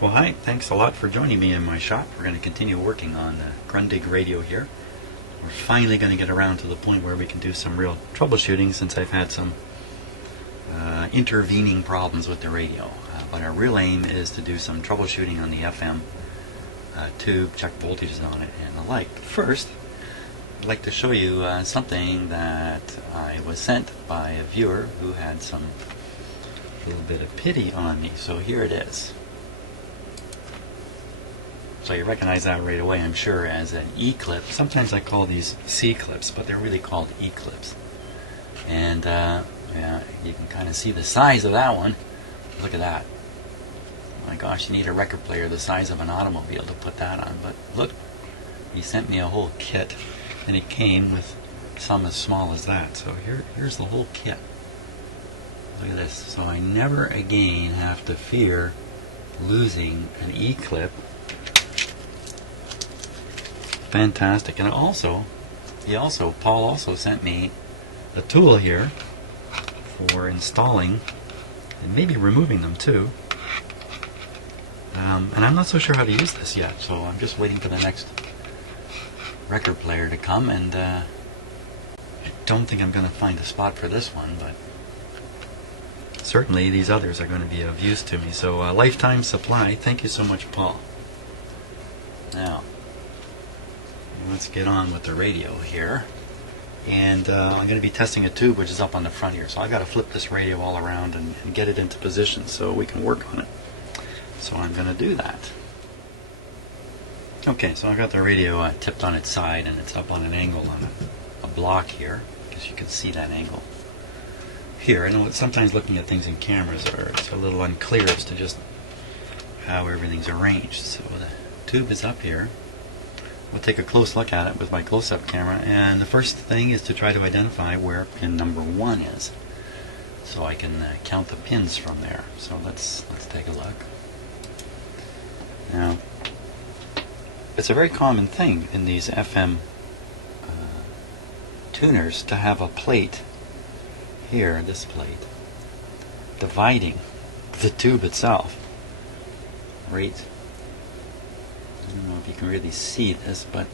Well, hi, thanks a lot for joining me in my shop. We're going to continue working on the Grundig radio here. We're finally going to get around to the point where we can do some real troubleshooting, since I've had some intervening problems with the radio. But our real aim is to do some troubleshooting on the FM tube, check voltages on it and the like. But first, I'd like to show you something that I was sent by a viewer who had a little bit of pity on me. So here it is. So you recognize that right away, I'm sure, as an E-clip. Sometimes I call these C-clips, but they're really called E-clips. And yeah, you can kind of see the size of that one. Look at that. My gosh, you need a record player the size of an automobile to put that on. But look, he sent me a whole kit, and it came with some as small as that. So here's the whole kit. Look at this. So I never again have to fear losing an E-clip. Fantastic. And Paul also sent me a tool here for installing and maybe removing them too. And I'm not so sure how to use this yet, so I'm just waiting for the next record player to come, and I don't think I'm going to find a spot for this one, but certainly these others are going to be of use to me. So lifetime supply. Thank you so much, Paul. Now, let's get on with the radio here. And I'm going to be testing a tube which is up on the front here. So I've got to flip this radio all around and get it into position so we can work on it. So I'm going to do that. Okay, so I've got the radio tipped on its side, and it's up on an angle on a block here, because you can see that angle here. I know that sometimes looking at things in cameras it's a little unclear as to just how everything's arranged. So the tube is up here. We'll take a close look at it with my close-up camera, and the first thing is to try to identify where pin number 1 is, so I can count the pins from there. So let's take a look. Now, it's a very common thing in these FM tuners to have a plate here, this plate, dividing the tube itself. Right. I don't know if you can really see this, but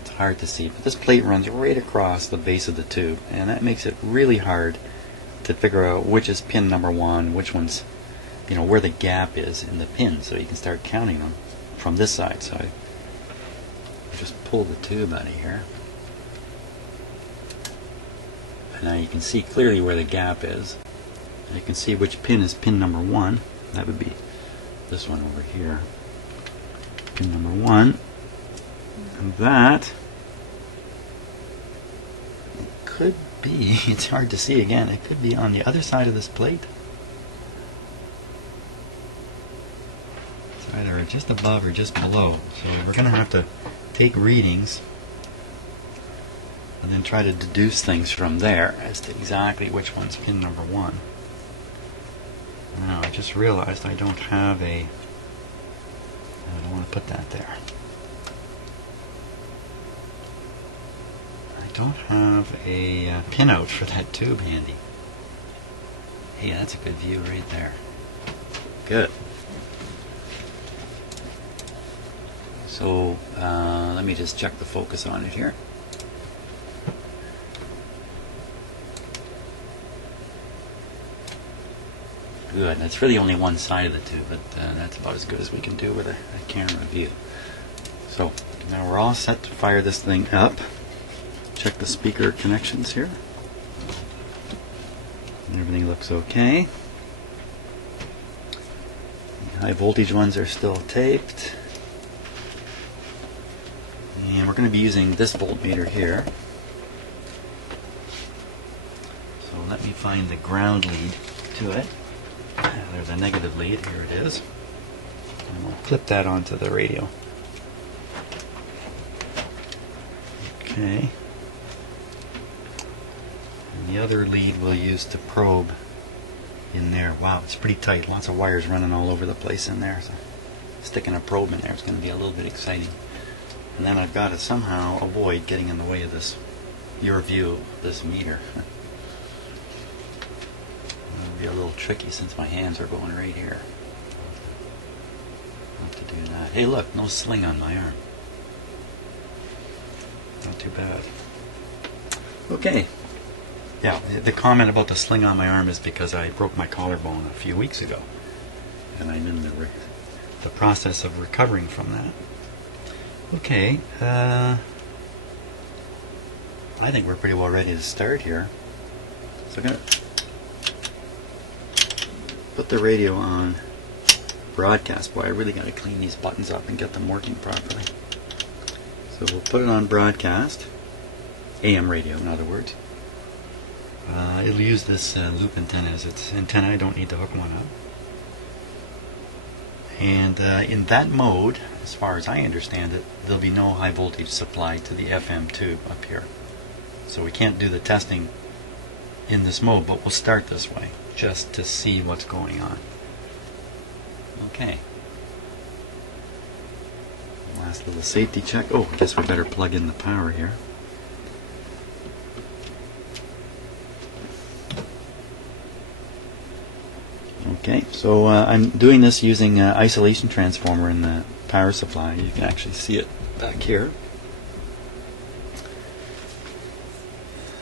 it's hard to see. But this plate runs right across the base of the tube, and that makes it really hard to figure out which is pin number 1, which one's, where the gap is in the pin, so you can start counting them from this side. So I just pull the tube out of here, and now you can see clearly where the gap is. You can see which pin is pin number 1. That would be this one over here. Pin number 1. And that could be, it's hard to see again, it could be on the other side of this plate. It's either just above or just below. So we're going to have to take readings and then try to deduce things from there as to exactly which one's pin number 1. Now, I just realized I don't have I don't want to put that there. I don't have a pinout for that tube handy. Hey, that's a good view right there. Good. So, let me just check the focus on it here. Good. That's really only one side of the tube, but that's about as good as we can do with a camera view. So now we're all set to fire this thing up. Check the speaker connections here. And everything looks okay. The high voltage ones are still taped. And we're going to be using this voltmeter here. So let me find the ground lead to it. There's a negative lead, here it is. And we'll clip that onto the radio. Okay. And the other lead we'll use to probe in there. Wow, it's pretty tight. Lots of wires running all over the place in there. So sticking a probe in there is going to be a little bit exciting. And then I've got to somehow avoid getting in the way of this, your view of this meter. be a little tricky since my hands are going right here. I'll have to do that. Hey look, no sling on my arm. Not too bad. Okay. Yeah, the comment about the sling on my arm is because I broke my collarbone a few weeks ago. And I'm in the process of recovering from that. Okay. I think we're pretty well ready to start here. So I'm going to put the radio on broadcast. Boy, I really got to clean these buttons up and get them working properly. So we'll put it on broadcast. AM radio, in other words. It'll use this loop antenna as its antenna. I don't need to hook one up. And in that mode, as far as I understand it, there'll be no high voltage supplied to the FM tube up here. So we can't do the testing in this mode, but we'll start this way just to see what's going on. Okay. Last little safety check. Oh, I guess we better plug in the power here. Okay, so I'm doing this using an isolation transformer in the power supply. You can actually see it back here.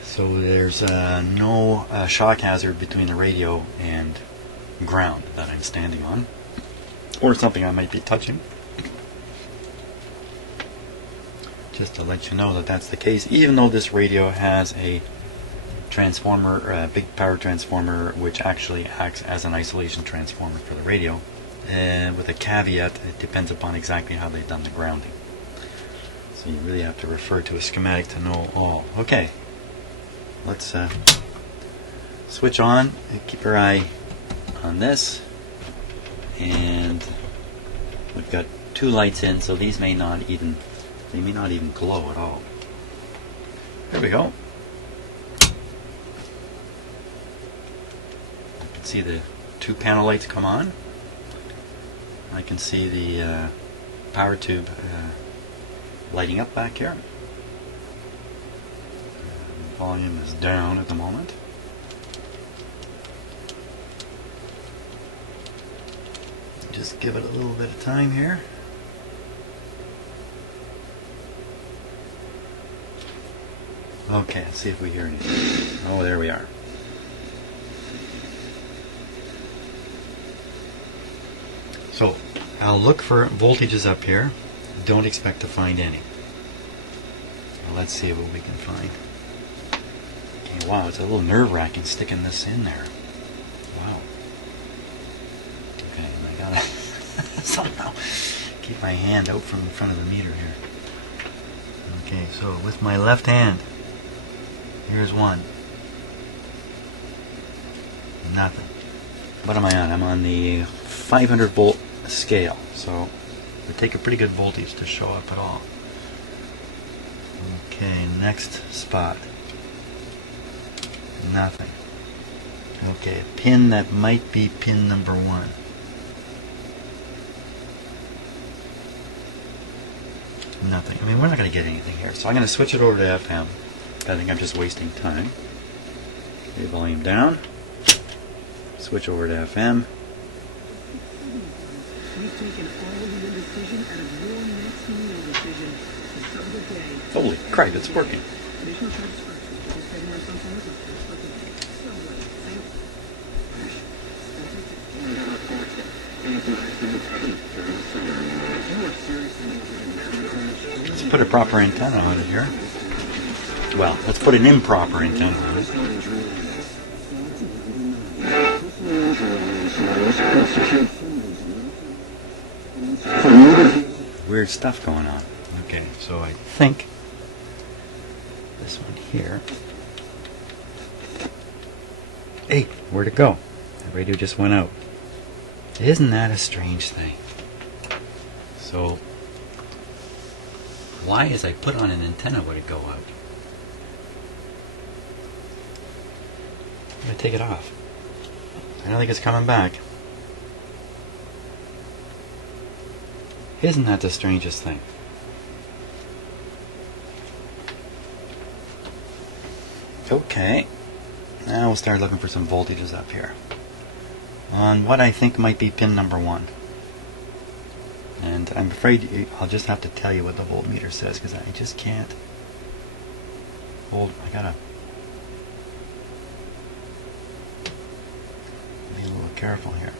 So there's no shock hazard between the radio and ground that I'm standing on, or something I might be touching. Just to let you know that that's the case, even though this radio has a transformer, a big power transformer, which actually acts as an isolation transformer for the radio, with a caveat: it depends upon exactly how they've done the grounding. So you really have to refer to a schematic to know all. Okay, let's switch on and keep your eye on this. And we've got two lights in, so these may not even glow at all. There we go. See the two panel lights come on. I can see the power tube lighting up back here. Volume is down at the moment. Just give it a little bit of time here. Okay, let's see if we hear anything. Oh, there we are. So I'll look for voltages up here. Don't expect to find any. Well, let's see what we can find. Okay, wow, it's a little nerve-wracking sticking this in there. Wow. Okay, I gotta somehow keep my hand out from in front of the meter here. Okay, so with my left hand, here's one. Nothing. What am I on? I'm on the 500 volt scale, so it would take a pretty good voltage to show up at all. Okay, next spot. Nothing. Okay, a pin that might be pin number 1. Nothing. I mean, we're not going to get anything here, so I'm going to switch it over to FM. I think I'm just wasting time. Okay, volume down. Switch over to FM. Holy crap, it's working. Let's put a proper antenna on it here. Well, let's put an improper antenna on it. Weird stuff going on. Okay, so I think this one here. Hey, where'd it go? The radio just went out. Isn't that a strange thing? So, why, as I put on an antenna, would it go out? I'm going to take it off. I don't think it's coming back. Isn't that the strangest thing? Okay. Now we'll start looking for some voltages up here. on what I think might be pin number 1. And I'm afraid I'll just have to tell you what the voltmeter says, because I just can't hold. I gotta be a little careful here.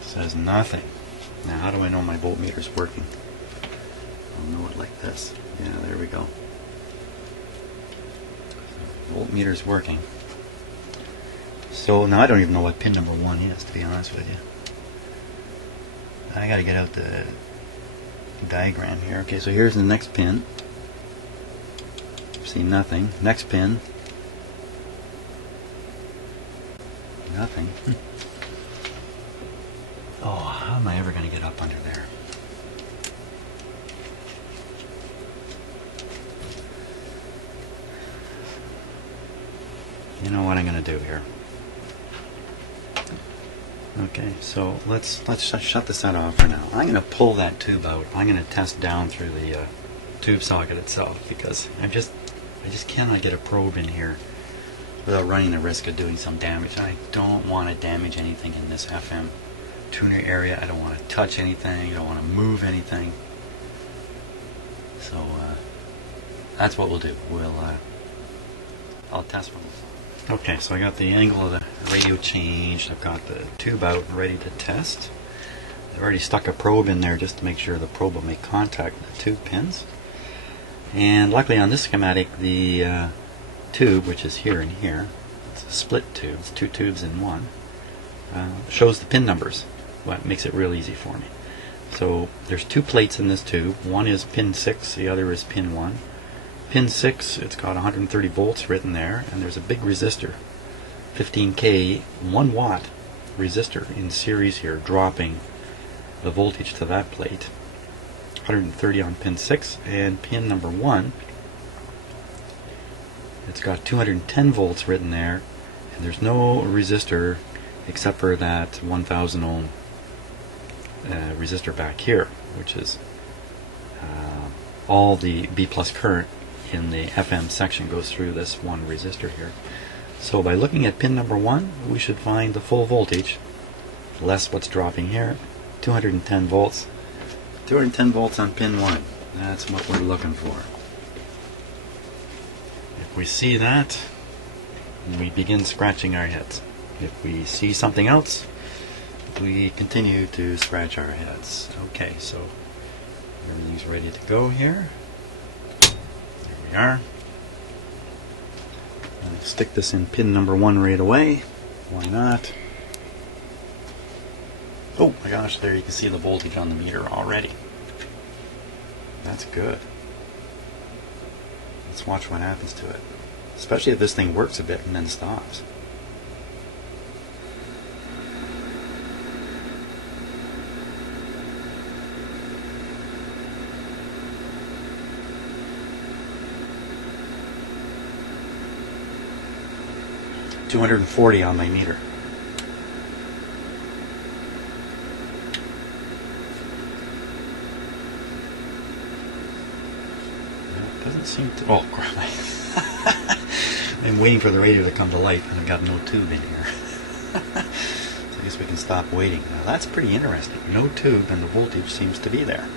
It says nothing. Now, how do I know my voltmeter's working? I'll know it like this. Yeah, there we go. Voltmeter's working. So now I don't even know what pin number 1 is, to be honest with you. I gotta get out the diagram here. Okay, so here's the next pin. See nothing. Next pin. Nothing. Oh, how am I ever gonna get up under there? You know what I'm going to do here. Okay, so let's shut the set off for now. I'm going to pull that tube out. I'm going to test down through the tube socket itself, because I just cannot get a probe in here without running the risk of doing some damage. I don't want to damage anything in this FM tuner area. I don't want to touch anything. I don't want to move anything. So that's what we'll do. I'll test one. Okay, so I got the angle of the radio changed. I've got the tube out and ready to test. I've already stuck a probe in there just to make sure the probe will make contact with the tube pins. And luckily on this schematic, the tube, which is here and here, it's a split tube, it's 2 tubes in one, shows the pin numbers. What makes it real easy for me. So there's 2 plates in this tube. One is pin 6, the other is pin 1. Pin 6, it's got 130 volts written there, and there's a big resistor, 15K, 1 watt resistor in series here, dropping the voltage to that plate. 130 on pin 6, and pin number 1, it's got 210 volts written there, and there's no resistor except for that 1000 ohm resistor back here, which is all the B plus current in the FM section goes through this one resistor here. So by looking at pin number 1, we should find the full voltage, less what's dropping here, 210 volts. 210 volts on pin 1. That's what we're looking for. If we see that, we begin scratching our heads. If we see something else, we continue to scratch our heads. Okay, so everything's ready to go here. There we are. I'll stick this in pin number 1 right away. Why not? Oh my gosh, there you can see the voltage on the meter already. That's good. Let's watch what happens to it. Especially if this thing works a bit and then stops. $240 on my meter. It doesn't seem to. Oh crap! I'm waiting for the radio to come to light, and I've got no tube in here. So I guess we can stop waiting. Now that's pretty interesting. No tube, and the voltage seems to be there.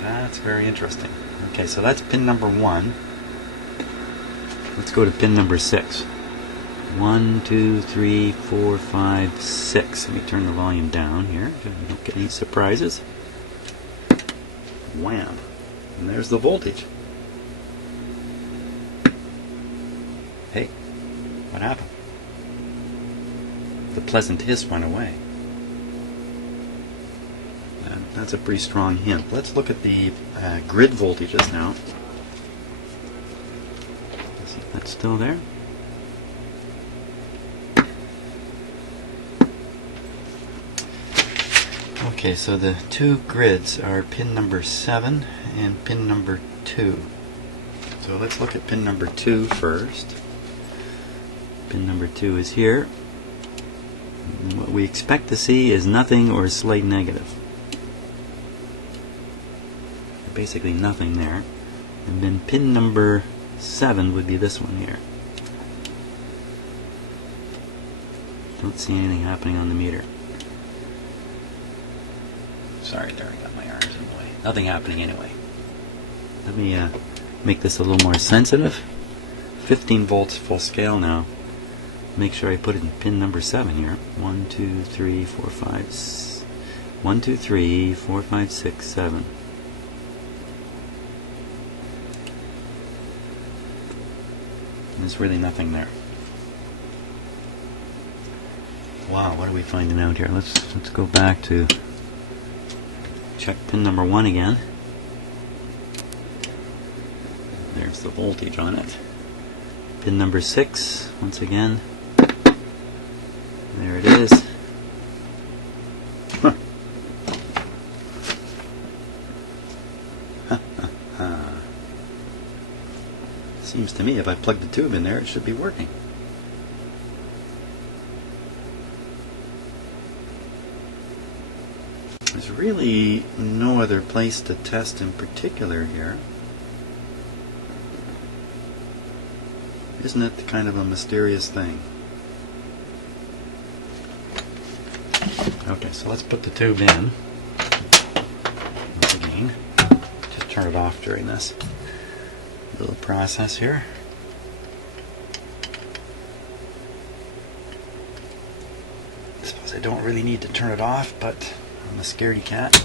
That's very interesting. Okay, so that's pin number 1. Let's go to pin number 6. 1, 2, 3, 4, 5, 6. Let me turn the volume down here so we don't get any surprises. Wham! And there's the voltage. Hey, what happened? The pleasant hiss went away. That's a pretty strong hint. Let's look at the grid voltages now. That's still there. Okay, so the 2 grids are pin number 7 and pin number 2. So let's look at pin number 2 first. Pin number 2 is here. And what we expect to see is nothing or a slight negative. basically nothing there. And then pin number 7 would be this one here. Don't see anything happening on the meter. Sorry, there, I got my arms in the way. Nothing happening anyway. Let me make this a little more sensitive. 15 volts full scale now. Make sure I put it in pin number 7 here. 1, 2, 3, 4, 5, 1, 2, 3, 4, 5, 6, 7. And there's really nothing there. Wow, what are we finding out here? Let's go back to check pin number 1 again. There's the voltage on it. Pin number 6, once again. There it is. Seems to me if I plug the tube in there, it should be working. There's really no other place to test in particular here. Isn't it kind of a mysterious thing? Okay, so let's put the tube in. Once again, just turn it off during this little process here. I suppose I don't really need to turn it off, but I'm a scaredy cat.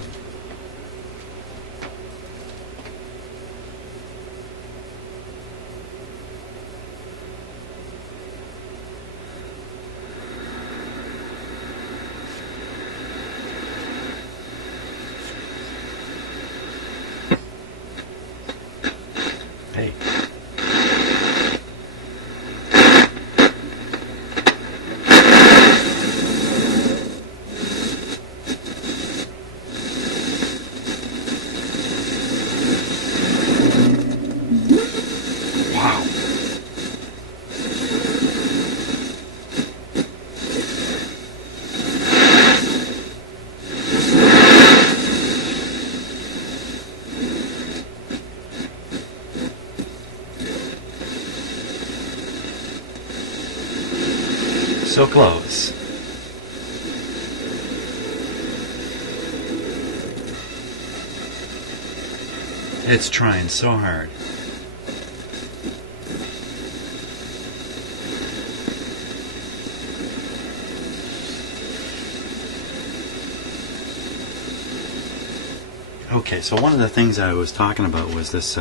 Hey. Wow. So close. It's trying so hard. Okay, so one of the things I was talking about was this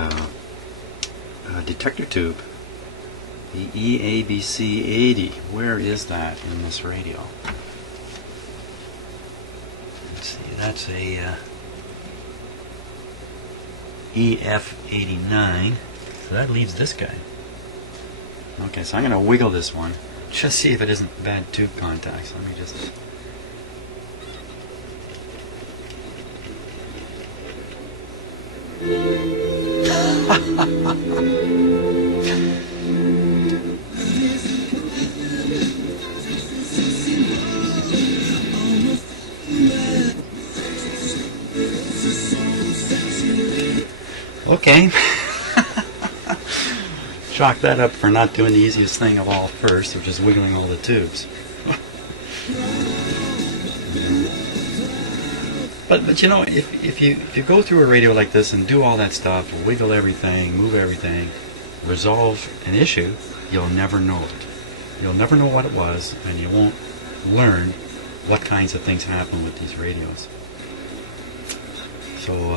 detector tube. The EABC80. Where is that in this radio? Let's see, that's a EF89. So that leaves this guy. Okay, so I'm going to wiggle this one. Just see if it isn't bad tube contacts. Let me just... Okay. Chalk that up for not doing the easiest thing of all first, which is wiggling all the tubes. But you know, if you go through a radio like this and do all that stuff, wiggle everything, move everything, resolve an issue, you'll never know it. You'll never know what it was, and you won't learn what kinds of things happen with these radios. So,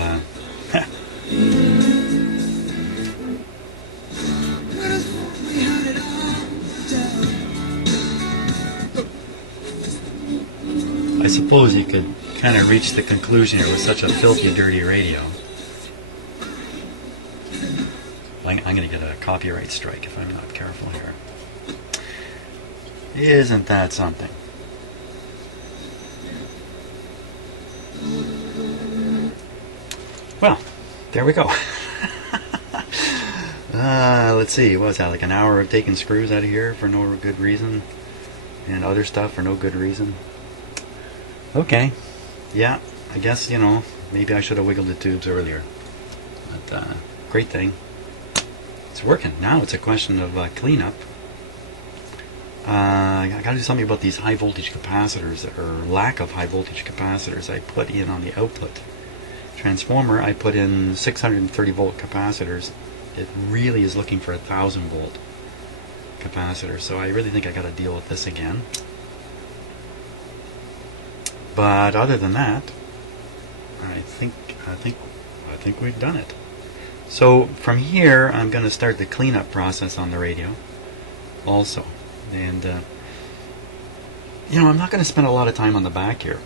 I suppose you could kind of reach the conclusion here with such a filthy, dirty radio. I'm going to get a copyright strike if I'm not careful here. Isn't that something? Well, there we go. Let's see, what was that, like an hour of taking screws out of here for no good reason, and other stuff for no good reason. Okay, yeah, I guess, you know, maybe I should have wiggled the tubes earlier. But great thing. It's working. Now it's a question of cleanup. I got to do something about these high voltage capacitors, or lack of high voltage capacitors I put in on the output. Transformer, I put in 630 volt capacitors. It really is looking for 1,000 volt capacitor, so I really think I got to deal with this again. But other than that, I think we've done it. So from here, I'm going to start the cleanup process on the radio also. And you know, I'm not going to spend a lot of time on the back here.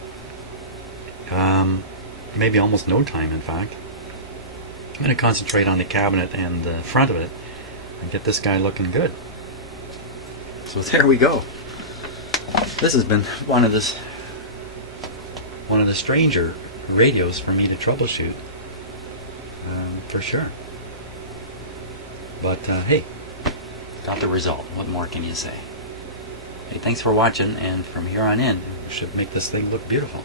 Maybe almost no time, in fact. I'm going to concentrate on the cabinet and the front of it and get this guy looking good. So there we go. This has been one of the stranger radios for me to troubleshoot, for sure. But hey, got the result. What more can you say? Hey, thanks for watching, and from here on in, we should make this thing look beautiful.